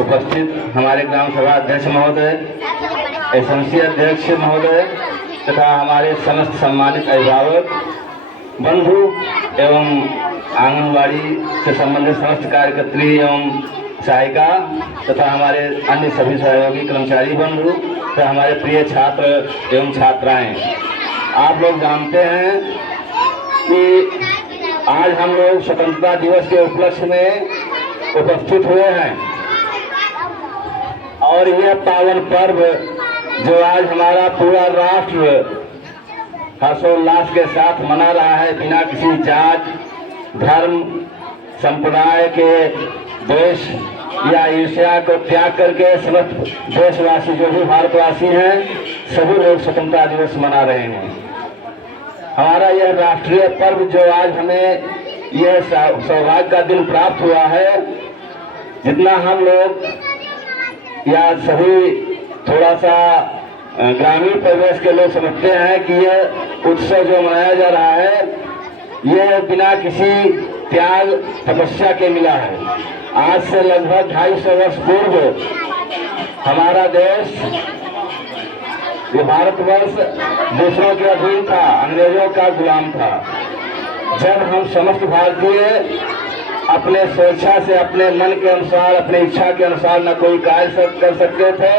उपस्थित हमारे ग्राम सभा अध्यक्ष महोदय, एसएमसी अध्यक्ष महोदय तथा हमारे समस्त सम्मानित अभिभावक बंधु एवं आंगनबाड़ी से संबंधित समस्त कार्यकर्त्री एवं सहायिका तथा हमारे अन्य सभी सहयोगी कर्मचारी बंधु तथा हमारे प्रिय छात्र एवं छात्राएं, आप लोग जानते हैं कि आज हम लोग स्वतंत्रता दिवस के उपलक्ष्य में उपस्थित हुए हैं और यह पावन पर्व जो आज हमारा पूरा राष्ट्र हर्षोल्लास के साथ मना रहा है, बिना किसी जात धर्म संप्रदाय के द्वेष या ईर्ष्या को त्याग करके समस्त देशवासी जो भी भारतवासी हैं सभी लोग स्वतंत्रता दिवस मना रहे हैं। हमारा यह राष्ट्रीय पर्व जो आज हमें यह सौभाग्य का दिन प्राप्त हुआ है, जितना हम लोग या सभी थोड़ा सा ग्रामीण परिवेश के लोग समझते हैं कि यह उत्सव जो मनाया जा रहा है यह बिना किसी त्याग तपस्या के मिला है। आज से लगभग 250 वर्ष पूर्व हमारा देश ये भारतवर्ष दूसरों के अधीन था, अंग्रेजों का गुलाम था। जब हम समस्त भारतीय अपने स्वेच्छा से अपने मन के अनुसार अपने इच्छा के अनुसार न कोई कार्य कर सकते थे,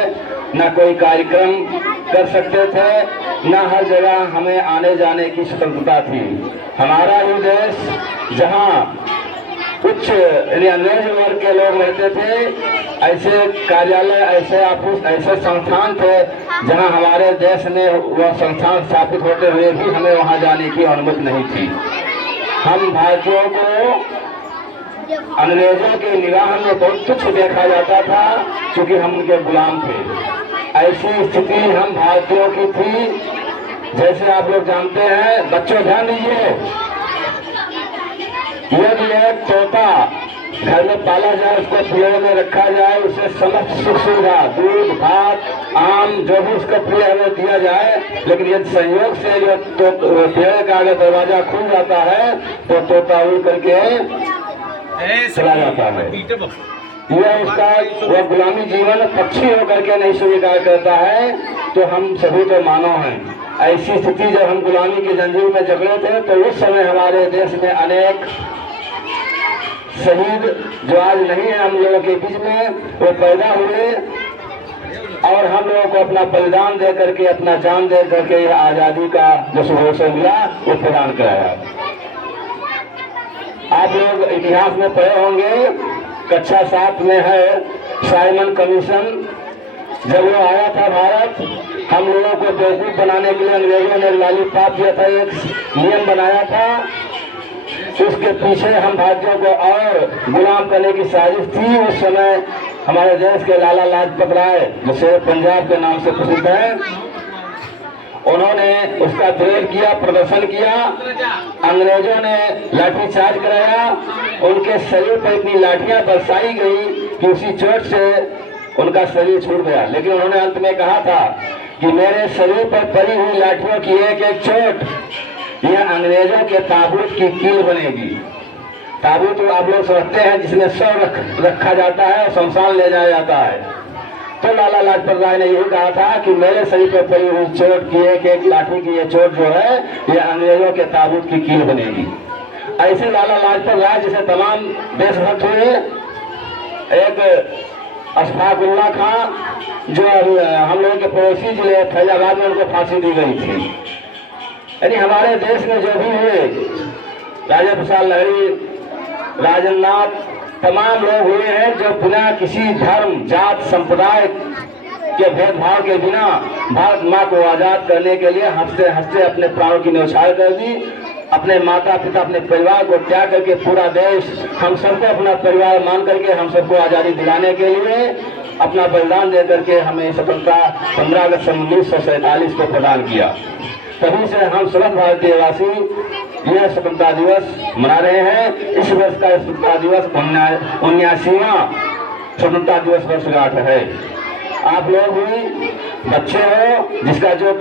न कोई कार्यक्रम कर सकते थे, न हर जगह हमें आने जाने की स्वतंत्रता थी। हमारा ही देश जहाँ उच्च अंग्रेज वर्ग के लोग रहते थे, ऐसे कार्यालय, ऐसे ऑफिस, ऐसे संस्थान थे जहाँ हमारे देश में वह संस्थान स्थापित होते हुए भी हमें वहाँ जाने की अनुमति नहीं थी। हम भारतीयों को अंग्रेजों के निगाह में बहुत तुच्छ देखा जाता था क्योंकि हम उनके गुलाम थे। ऐसी स्थिति हम भारतीयों की थी। जैसे आप लोग जानते हैं, बच्चों ध्यान दीजिए, यदि एक तोता घर में पाला जाए, उसको पिंजरे में रखा जाए, उसे समस्त सुख सुविधा दूध भात आम जो भी उसका प्रिय है दिया जाए, लेकिन यदि संयोग से जो पिंजरे का अगर दरवाजा खुल जाता है तो तोता उड़ करके चला जाता है। यह उसका वह गुलामी जीवन पक्षी होकर के नहीं स्वीकार करता है। तो हम सभी तो मानव हैं। ऐसी स्थिति जब हम गुलामी की जंजीर में जकड़े थे तो उस समय हमारे देश में अनेक शहीद जो आज नहीं है हम लोगों के बीच में, वो पैदा हुए और हम लोगों को अपना बलिदान दे करके, अपना जान दे करके यह आजादी का जो शुभ अवसर मिला वो प्रदान कराया। आप लोग इतिहास में पढ़े होंगे, कक्षा 7 में है, साइमन कमीशन जब वो आया था भारत, हम लोगों को बेवकूफ बनाने के लिए अंग्रेजों ने लॉलीपॉप दिया था, एक नियम बनाया था। उसके पीछे हम भारतीयों को और गुलाम करने की साजिश थी। उस समय हमारे देश के लाला लाजपत राय, जो शेर पंजाब के नाम से प्रसिद्ध है, उन्होंने उसका विरोध किया, प्रदर्शन किया। अंग्रेजों ने लाठीचार्ज कराया, उनके शरीर पर इतनी लाठियां बरसाई गई कि उसी चोट से उनका शरीर छूट गया। लेकिन उन्होंने अंत में कहा था कि मेरे शरीर पर पड़ी हुई लाठियों की एक एक चोट यह अंग्रेजों के ताबूत की कील बनेगी। ताबूत तो आप लोग समझते हैं जिसमें शव रखा जाता है और शमशान ले जाया जाता है। तो लाला लाजपत राय ने यही कहा था कि मेरे शरीर पर पड़ी हुई चोट की एक एक लाठी की ये चोट जो है ये अंग्रेजों के ताबूत की कील बनेगी। ऐसे लाला लाजपत राय जैसे तमाम देशभक्त हुए। एक अशफाकुल्ला खां जो हम लोगों के पड़ोसी जिले फैजाबाद में, उनको फांसी दी गई थी। यानी हमारे देश में जो भी हुए, राजा प्रसाद लहरी, राजेंद्र नाथ, तमाम लोग हुए हैं जो बिना किसी धर्म जात संप्रदाय के भेदभाव के बिना भारत माँ को आजाद करने के लिए हंसते हंसते अपने प्राणों की न्यौछावर कर दी। अपने माता पिता, अपने परिवार को त्याग करके पूरा देश हम सबको अपना परिवार मान करके हम सबको आज़ादी दिलाने के लिए अपना बलिदान दे करके हमें स्वतंत्रता 15 अगस्त 1947 को प्रदान किया। तभी से हम समस्त भारतीयवासी यह स्वतंत्रता दिवस मना रहे हैं। इस वर्ष का स्वतंत्रता दिवस 79वां स्वतंत्रता दिवस वर्षगांठ है। आप लोग भी बच्चे हो जिसका जो